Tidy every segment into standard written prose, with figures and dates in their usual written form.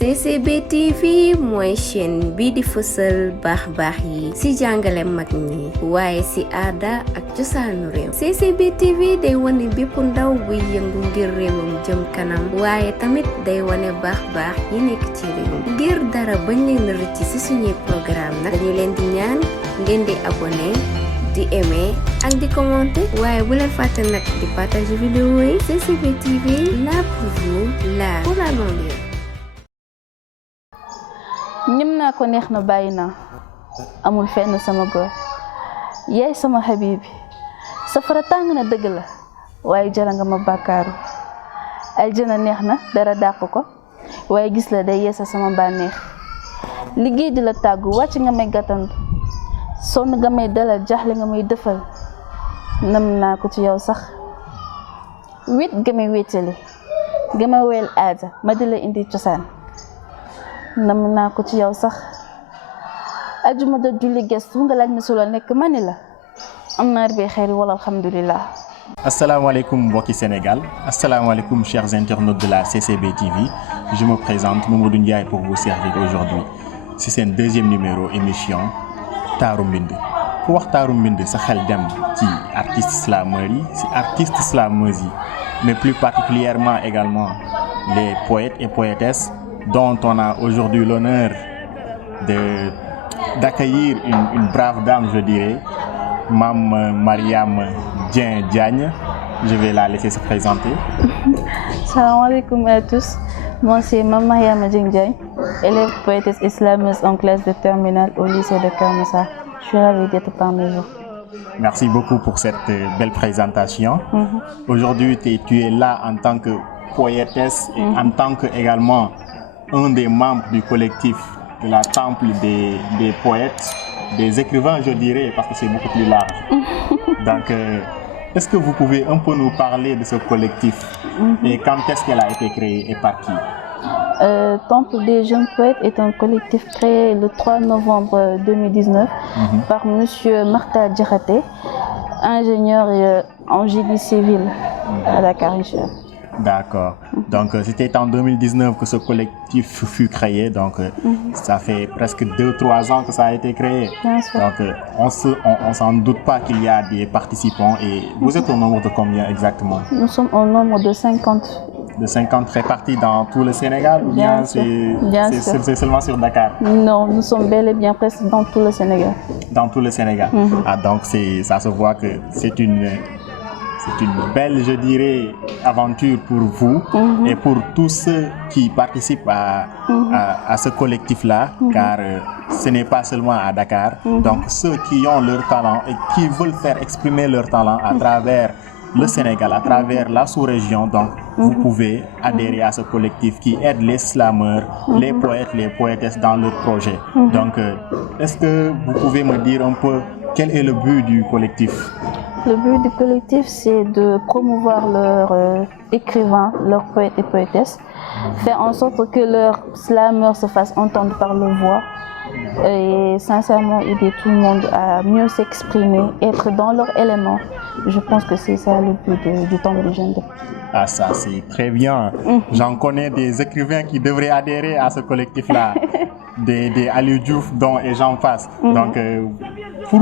CCB TV mooy chaîne bi di fësal baax yi ci jàngale mag ñi waaye ci aada ak cosaanu réew. CCB TV day wane bépp ndaw buy yëngu ngir réewam jëm kanam waaye tamit day wane baax yi nekk ci réew ngir dara bañ leen rëcc ci suñuy programme nag dañu leen di ñaan ngeen di abonné di aimer ak di commenter waaye bu leen fàtte nag di partager vidéo yi. CCB TV là pour vous, là pour la banlieue. ñëm naa ko neex na bàyyi naa amul fenn sama góor yaay sama habibi safara tàng na dëgg la waaye jara nga ma bàkkaaru aljana neex na dara dàq ko waaye gis la day yeesa sama bànneex liggéey di la tàggu wàcc nga may gàttandu sonn nga may dalal jaxle nga may defal nam naa ko ci yow sax wét nga may wéetali nga ma wel aada ma di la indi cosaan nam naa ko ci yow sax ajuma da julli gestu nga laaj ma solo nekk ma ni la am naa bi xeyri wala alhamdulillah. Assalamualaikum mbokki Sénégal, assalamualaikum chers internautes de la CCB TV. Je me présente Mamadou Ndiaye pour vous servir aujourd'hui. C'est un deuxième numéro émission Taaru Mbind. Ku wax Taaru Mbind sa xel dem ci artistes slameurs yi, ci artistes slameuses yi, mais plus particulièrement également les poètes et poétesses dont on a aujourd'hui l'honneur d'accueillir une brave dame, je dirais, Mame Mariam Diagne. Je vais la laisser se présenter. Salam alaikum à tous. Moi, c'est Mame Mariam Diagne, élève poétesse islameuse en classe de terminale au lycée de Kermessa. Je suis ravie d'être parmi vous. Merci beaucoup pour cette belle présentation. Aujourd'hui, tu es là en tant que poétesse et en tant que également un des membres du collectif de la Temple des poètes, des écrivains, je dirais, parce que c'est beaucoup plus large. Donc, est-ce que vous pouvez un peu nous parler de ce collectif et quand est-ce qu'elle a été créée et par qui? Temple des jeunes poètes est un collectif créé le 3 novembre 2019 par Monsieur Marta Djiraté, ingénieur en génie civil à Dakar. D'accord. Donc, c'était en 2019 que ce collectif fut créé. Donc, ça fait presque 2-3 ans que ça a été créé. Bien sûr. Donc, on s'en doute pas qu'il y a des participants. Et vous êtes au nombre de combien exactement? Nous sommes au nombre de 50. De 50 répartis dans tout le Sénégal ou bien c'est seulement sur Dakar? Non, nous sommes bel et bien presque dans tout le Sénégal. Dans tout le Sénégal. Ah, donc, ça se voit que c'est une belle, je dirais, aventure pour vous et pour tous ceux qui participent à ce collectif-là, car ce n'est pas seulement à Dakar. Donc, ceux qui ont leur talent et qui veulent faire exprimer leur talent à travers le Sénégal, à travers la sous-région, donc vous pouvez adhérer à ce collectif qui aide les slameurs, les poètes, les poétesses dans leur projet. Donc, est-ce que vous pouvez me dire un peu quel est le but du collectif? Le but du collectif, c'est de promouvoir leurs écrivains, leurs poètes et poétesses, faire en sorte que leurs slameurs se fassent entendre par leur voix et sincèrement aider tout le monde à mieux s'exprimer, être dans leur élément. Je pense que c'est ça le but du Temple des jeunes. Ah, ça c'est très bien. J'en connais des écrivains qui devraient adhérer à ce collectif-là, des Aliou Diouf dont et j'en passe. Donc, pour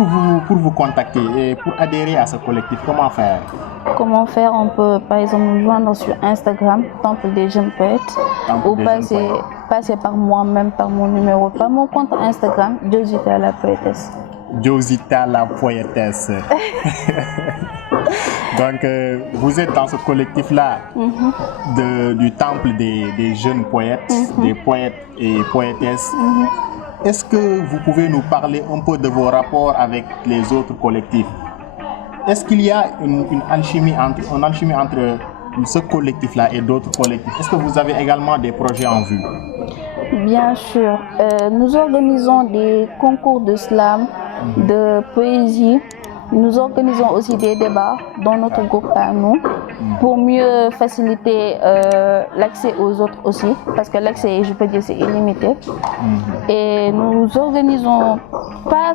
vous contacter et pour adhérer à ce collectif, comment faire? Comment faire? On peut par exemple nous joindre sur Instagram, Temple des jeunes poètes, ou passer par moi-même, par mon numéro, par mon compte Instagram, Josita la poétesse. Josita la poétesse. Donc, vous êtes dans ce collectif-là du Temple des jeunes poètes, des poètes et poétesses. Est-ce que vous pouvez nous parler un peu de vos rapports avec les autres collectifs? Est-ce qu'il y a une alchimie entre ce collectif-là et d'autres collectifs? Est-ce que vous avez également des projets en vue? Bien sûr. Nous organisons des concours de slam, de poésie. Nous organisons aussi des débats dans notre groupe à nous pour mieux faciliter l'accès aux autres aussi, parce que l'accès, je peux dire, c'est illimité. Et nous n'organisons pas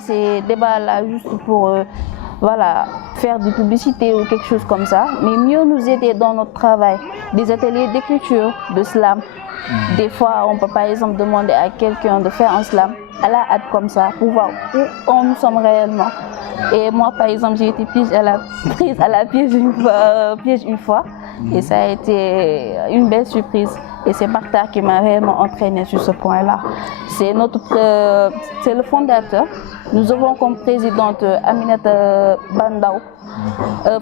ces débats-là juste pour voilà, faire des publicités ou quelque chose comme ça, mais mieux nous aider dans notre travail. Des ateliers d'écriture, de slam. Des fois, on peut par exemple demander à quelqu'un de faire un slam à la hâte comme ça pour voir où nous sommes réellement. Et moi, par exemple, j'ai été prise à la piège une fois et ça a été une belle surprise. Et c'est Martha qui m'a réellement entraînée sur ce point-là. C'est le fondateur. Nous avons comme présidente Aminata Bandao,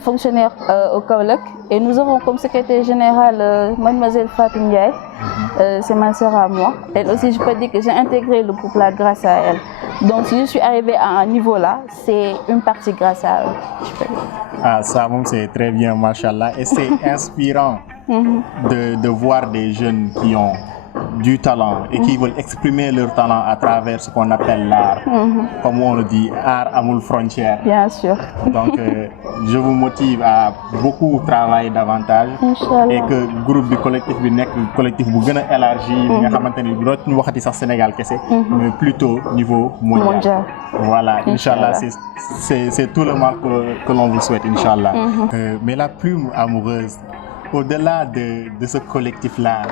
fonctionnaire au Kaolack, et nous avons comme secrétaire générale mademoiselle Fatou Ndiaye. C'est ma sœur à moi. Elle aussi, je peux dire que j'ai intégré le groupe là grâce à elle. Donc si je suis arrivée à un niveau là, c'est une partie grâce à eux. Je peux dire. Ah, ça, c'est très bien, machallah. Et c'est inspirant de voir des jeunes qui ont du talent et qui veulent exprimer leur talent à travers ce qu'on appelle l'art. Comme on le dit, art amul frontières. Bien sûr. Donc, je vous motive à beaucoup travailler davantage. Inch'Allah. Et que le groupe du collectif bu gën a élargi. nga xamante ni dootuñu waxati sax Sénégal kese. Mais plutôt niveau mondial. Voilà, Inch'Allah, c'est tout le mal que l'on vous souhaite, Inch'Allah. Mais la plume amoureuse, au-delà de ce collectif-là,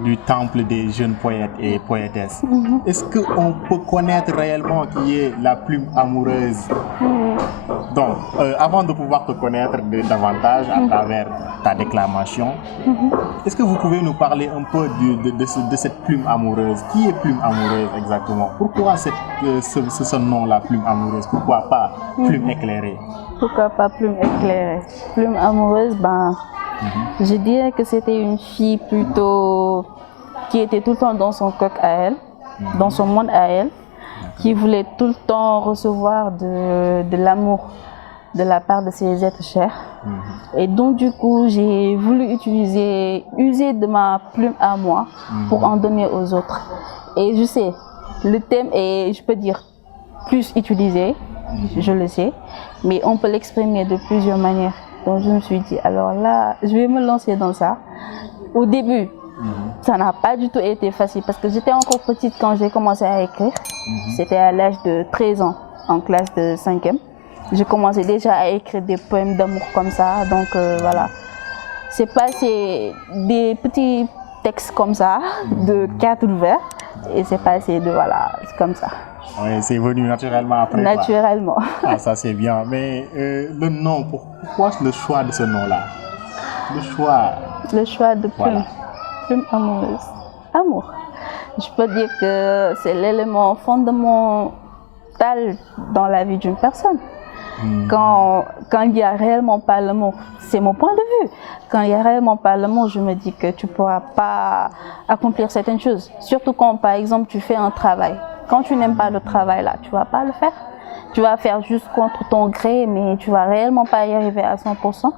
du temple des jeunes poètes et poétesses, est-ce qu'on peut connaître réellement qui est la plume amoureuse? Donc, avant de pouvoir te connaître davantage à travers ta déclamation, est-ce que vous pouvez nous parler un peu de cette plume amoureuse? Qui est plume amoureuse exactement? Pourquoi ce nom-là, plume amoureuse? Pourquoi pas plume éclairée? Pourquoi pas plume éclairée? Plume amoureuse, je dirais que c'était une fille plutôt qui était tout le temps dans son coq à elle, dans son monde à elle, qui voulait tout le temps recevoir de l'amour de la part de ses êtres chers. Et donc du coup, j'ai voulu user de ma plume à moi pour en donner aux autres. Et je sais, le thème est, je peux dire, plus utilisé, je le sais, mais on peut l'exprimer de plusieurs manières. Donc je me suis dit, alors là, je vais me lancer dans ça. Au début, ça n'a pas du tout été facile parce que j'étais encore petite quand j'ai commencé à écrire. C'était à l'âge de 13 ans, en classe de 5e. J'ai commencé déjà à écrire des poèmes d'amour comme ça. Donc voilà, c'est passé des petits textes comme ça, de 4 ouverts. Et c'est passé de voilà, c'est comme ça. Oui, c'est venu naturellement après. Naturellement. Ah, ça c'est bien. Mais le nom, pourquoi le choix de ce nom-là? Le choix de plume. Voilà. Plume amoureuse. Amour. Je peux dire que c'est l'élément fondamental dans la vie d'une personne. Quand il n'y a réellement pas l'amour, c'est mon point de vue. Quand il n'y a réellement pas l'amour, je me dis que tu ne pourras pas accomplir certaines choses. Surtout quand, par exemple, tu fais un travail. Quand tu n'aimes pas le travail là, tu ne vas pas le faire. Tu vas faire juste contre ton gré, mais tu ne vas réellement pas y arriver à 100%.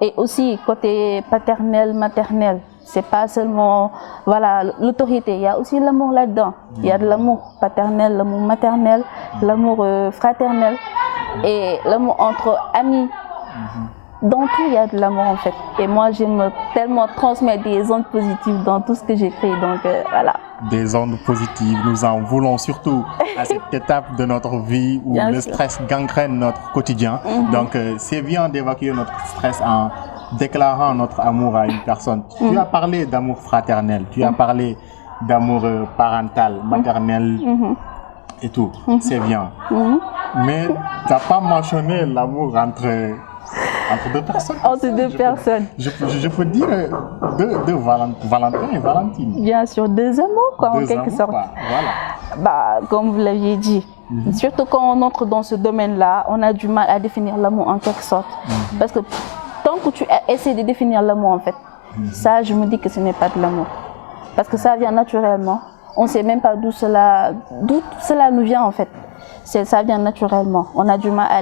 Et aussi, côté paternel, maternel, c'est pas seulement voilà, l'autorité, il y a aussi l'amour là-dedans. Il y a de l'amour paternel, l'amour maternel, l'amour fraternel et l'amour entre amis. Dans tout, il y a de l'amour en fait. Et moi, j'aime tellement transmettre des ondes positives dans tout ce que j'écris. Donc voilà. Des ondes positives, nous en voulons surtout à cette étape de notre vie où Bien le sûr. stress gangrène notre quotidien. Donc c'est bien d'évacuer notre stress en déclarant notre amour à une personne. Tu as parlé d'amour fraternel, tu as parlé d'amour parental, maternel et tout. C'est bien. Mais tu n'as pas mentionné l'amour entre deux personnes. Entre deux personnes. Je peux dire de Valentin et Valentine. Bien sûr, deux amours quoi, en Deux quelque amours, sorte. quoi. Voilà. Bah, comme vous l'aviez dit, surtout quand on entre dans ce domaine-là, on a du mal à définir l'amour en quelque sorte. Parce que tant que tu essaies de définir l'amour en fait, ça je me dis que ce n'est pas de l'amour. Parce que ça vient naturellement. On ne sait même pas d'où cela nous vient en fait. Ça vient naturellement. On a du mal à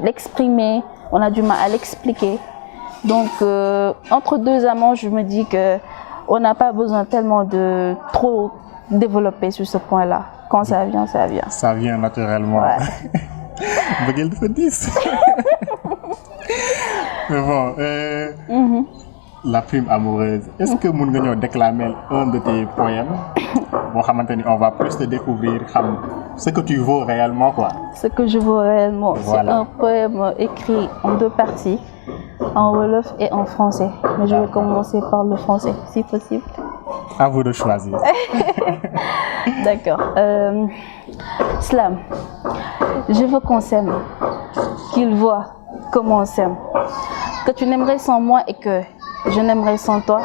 l'exprimer, on a du mal à l'expliquer. Donc entre deux amants, je me dis qu'on n'a pas besoin tellement de trop développer sur ce point-là. Quand ça vient, ça vient. Ça vient naturellement. Ouais. Bëggeel dafa diis. Mais bon, la prime amoureuse. Est-ce que mën nga ñoo déclamer un de tes poèmes? Bon, on va plus te découvrir ce que tu vaux réellement, quoi. Ce que je vaux réellement, Voilà. c'est un poème écrit en 2 parties, en wolof et en français. Mais je vais commencer par le français, si possible. À vous de choisir. D'accord. Slam, je veux qu'on s'aime, qu'il voit comment on s'aime, que tu n'aimerais sans moi et que je n'aimerais sans toi,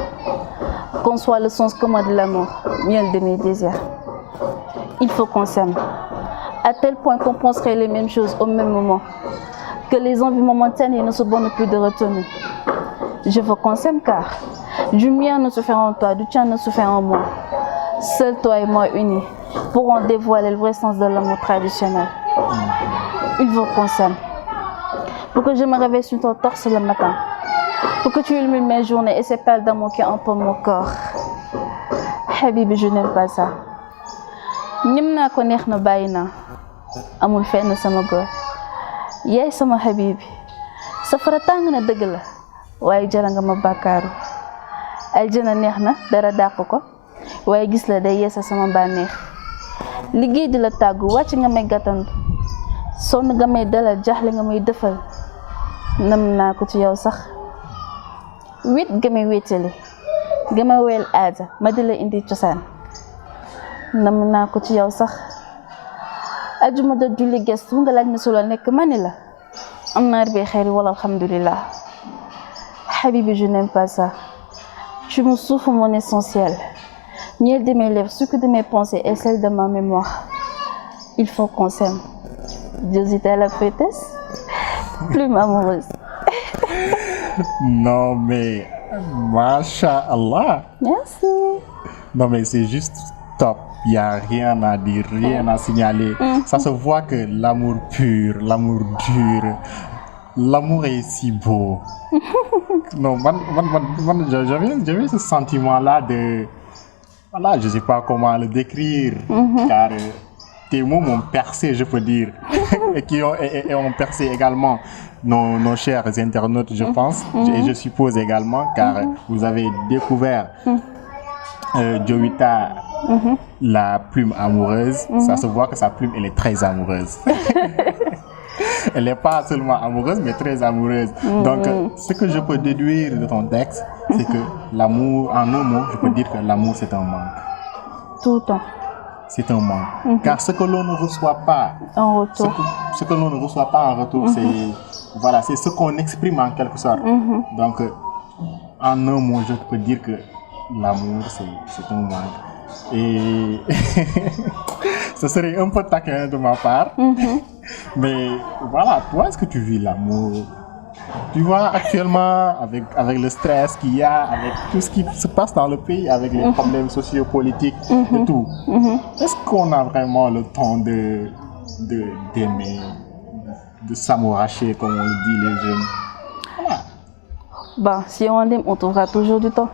qu'on soit le sens commun de l'amour, miel de mes désirs. Il faut qu'on s'aime, à tel point qu'on penserait les mêmes choses au même moment, que les envies momentanées ne se bornent plus de retenue. Je veux qu'on s'aime car du mien ne se fait en toi, du tien ne se fait en moi. Seul toi et moi unis pourront dévoiler le vrai sens de l'amour traditionnel. Il faut qu'on s'aime, pour que je me réveille sur ton torse le matin, pour que tu illumines mes journées et ces perles d'amour qui empoment mon corps. Habibi, je n'aime pas ça. ñim naa ko neex na bàyyi naa amul fenn sama góor yaay sama Habibi safara tàng na dëgg la waaye jara nga ma bàkkaaru aljana neex na dara dàq ko waaye gis la day yeesa sama bànneex liggéey di la tàggu wàcc nga may gàttandu sonn nga may dalal jaaxle nga may defal nam naa ko ci yow sax wét nga may wéetali nga ma wel aada ma di la indi cosaan nam naa ko ci yow sax ajuma da julli gestu nga laaj ma solo nekk ma ni la am naa bi xeyri wala alhamdulillah. Habibi, je n'aime pas ça. Tu me souffles mon essentiel, miel de mes lèvres, sucre de mes pensées et celle de ma mémoire. Il faut qu'on s'aime. Diosité à la poétesse, plume amoureuse. Non mais, Masha'Allah. Merci. Non mais c'est juste top. Il n'y a rien à dire, rien à signaler. Ça se voit que l'amour pur, l'amour dur, l'amour est si beau. Non, j'avais ce sentiment-là de... Voilà, je ne sais pas comment le décrire, car tes mots m'ont percé, je peux dire, et qui ont percé également nos chers internautes, je pense, et je suppose également, car vous avez découvert Jowita, la plume amoureuse. Ça se voit que sa plume, elle est très amoureuse. Elle n'est pas seulement amoureuse, mais très amoureuse. Donc, ce que je peux déduire de ton texte, c'est que l'amour, en un mot, je peux dire que l'amour, c'est un manque. Tout le temps. C'est un manque. Car ce que l'on ne reçoit pas en retour, ce que l'on ne reçoit pas en retour, c'est ce qu'on exprime en quelque sorte. Donc, en un mot, je peux dire que l'amour, c'est un manque. Et ce serait un peu taquin de ma part. Mais voilà, toi, est-ce que tu vis l'amour? Tu vois, actuellement, avec le stress qu'il y a, avec tout ce qui se passe dans le pays, avec les problèmes sociopolitiques et tout, est-ce qu'on a vraiment le temps d'aimer, de s'amouracher, comme on le dit les jeunes? Voilà. Bah, si on aime, on trouvera toujours du temps.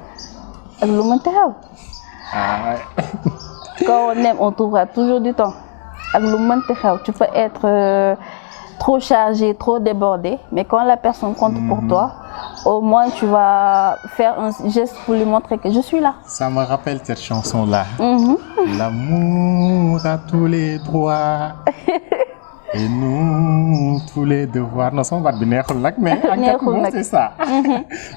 Ah ouais. Quand on aime, on trouvera toujours du temps. Tu peux être trop chargé, trop débordé, mais quand la personne compte pour toi, au moins tu vas faire un geste pour lui montrer que je suis là. Ça me rappelle cette chanson-là. L'amour a tous les droits et nous tous les devoirs. Non, ça va bien, mais en quelques mots, c'est ça.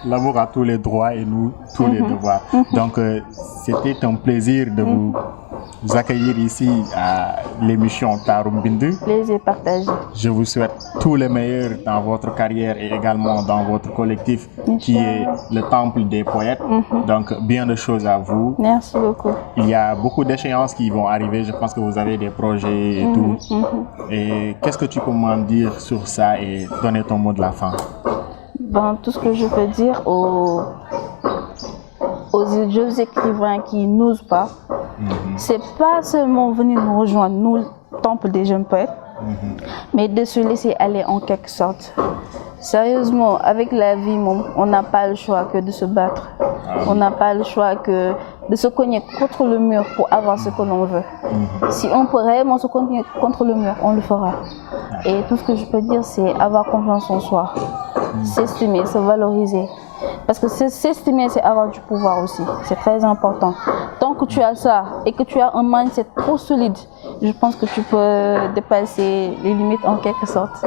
L'amour a tous les droits et nous tous les devoirs. Donc, c'était un plaisir de vous accueillir ici à l'émission Tarum Bindu. Plaisir partagé. Je vous souhaite tous les meilleurs dans votre carrière et également dans votre collectif qui est le Temple des Poètes. Donc, bien de choses à vous. Merci beaucoup. Il y a beaucoup d'échéances qui vont arriver. Je pense que vous avez des projets et tout. Et qu'est-ce que tu peux m'en dire sur ça et donner ton mot de la fin? Ben, tout ce que je peux dire aux jeunes écrivains qui n'osent pas, c'est pas seulement venir nous rejoindre, nous, le Temple des jeunes poètes, mais de se laisser aller en quelque sorte. Sérieusement, avec la vie, on n'a pas le choix que de se battre. On n'a pas le choix que de se cogner contre le mur pour avoir ce que l'on veut. Si on peut réellement se cogner contre le mur, on le fera. Et tout ce que je peux dire, c'est avoir confiance en soi. s'estimer, se valoriser. Parce que s'estimer, c'est avoir du pouvoir aussi. C'est très important. Tant que tu as ça et que tu as un mindset trop solide, je pense que tu peux dépasser les limites en quelque sorte.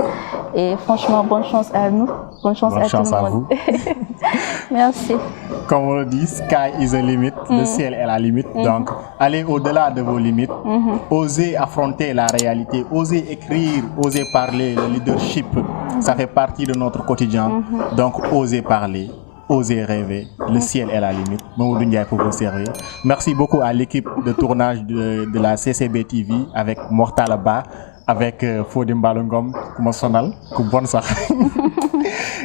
Et franchement, bonne chance à nous. Bonne chance à tout le monde. Merci. Comme on le dit, sky is the limit. Le ciel est la limite. Donc, allez au-delà de vos limites. Osez affronter la réalité. Osez écrire, osez parler. Le leadership, ça fait partie de notre quotidien. Donc, osez parler. Osez rêver, le ciel est la limite. Mamadou Ndiaye pour vous servir. Merci beaucoup à l'équipe de tournage de la CCB TV avec Mortala Ba, avec Fodé Mbalongom, ku sonal, ku bon sax.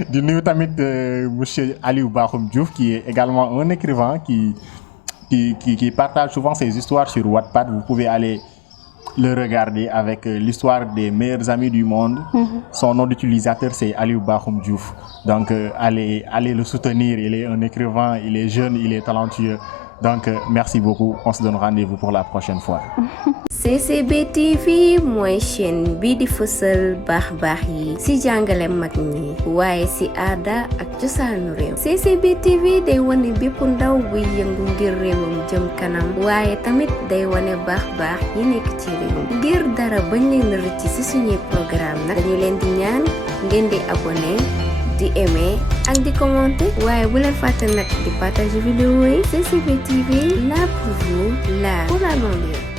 Du nuyu tamit monsieur Aliou Bakhoum Diouf qui est également un écrivain qui partage souvent ses histoires sur Wattpad. Vous pouvez aller le regarder avec l'histoire des meilleurs amis du monde. Son nom d'utilisateur c'est Aliou Bakhoum Diouf. Donc allez le soutenir, il est un écrivain, il est jeune, il est talentueux. Donc merci beaucoup, on se donne rendez-vous pour la prochaine fois. CCB TV mooy chaîne bi di fësal baax yi ci jàngale mag ñi waaye ci aada ak cosaanu réew. CCB TV day wane bépp ndaw buy yëngu ngir réewam jëm kanam waaye tamit day wane baax yi nekk ci réew. Ngir dara bañ leen rëcc ci suñuy programme nag dañu leen di ñaan ngeen di abonné di aimer ak di commenter waaye bu leen fàtte nag di partager vidéo yi. CCB TV là pour vous, là pour la banlieue.